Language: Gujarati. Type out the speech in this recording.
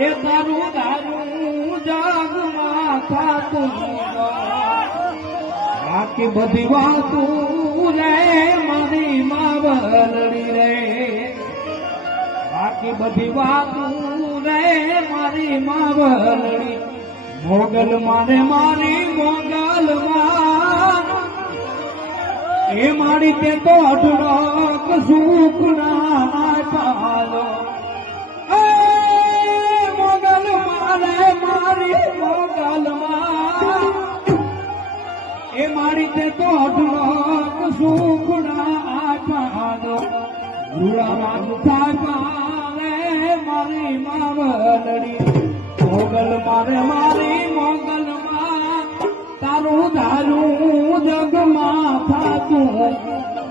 એ તારું દારૂ જગમાં થાતું બાકી બધી વાતું રે મારી માવલડી રે બાકી બધી વાતું રે મારી માવલડી મોગલ મારે મારી મોગલ માં એ મારી તે તો અઢળક સુખ ના પાલો મોગલ મારે મારી મોગલ માં એ મારી તે તો અઢળક સુખ ના પાલો રૂડામાં થાય મારી માવલડી મોગલ મારે મારી મોગલ માં તારું ધારું જગમાં થાતું